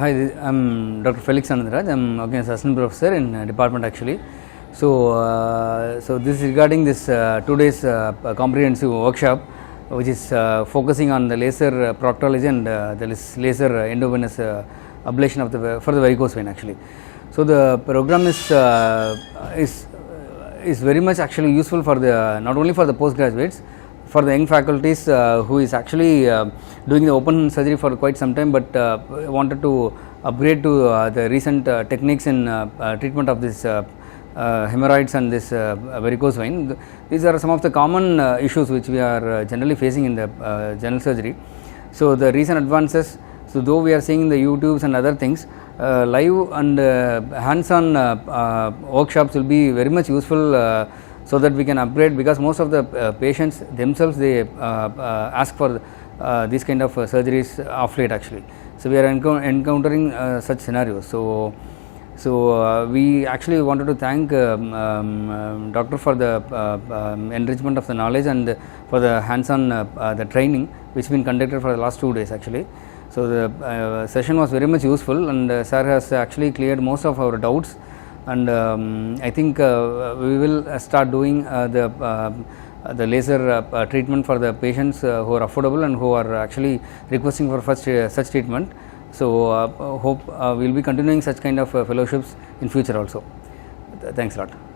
Hi, I'm Dr. Felix Anandraj. I'm working as assistant professor in department actually. So this is regarding this 2 days comprehensive workshop, which is focusing on the laser proctology and the laser endovenous ablation of for the varicose vein actually. So the program is very much actually useful for the not only for the postgraduates, for the young faculties who is actually doing the open surgery for quite some time, but wanted to upgrade to the recent techniques in treatment of this hemorrhoids and this varicose vein. These are some of the common issues which we are generally facing in the general surgery. So the recent advances, so though we are seeing the YouTubes and other things, live and hands-on workshops will be very much useful so that we can upgrade, because most of the patients themselves, they ask for these kind of surgeries of late actually. So we are encountering such scenarios. So we actually wanted to thank doctor for the enrichment of the knowledge and for the hands-on the training which been conducted for the last 2 days actually. So the session was very much useful, and sir has actually cleared most of our doubts, and I think we will start doing the laser treatment for the patients who are affordable and who are actually requesting for such treatment. So hope we will be continuing such kind of fellowships in future also. Thanks a lot.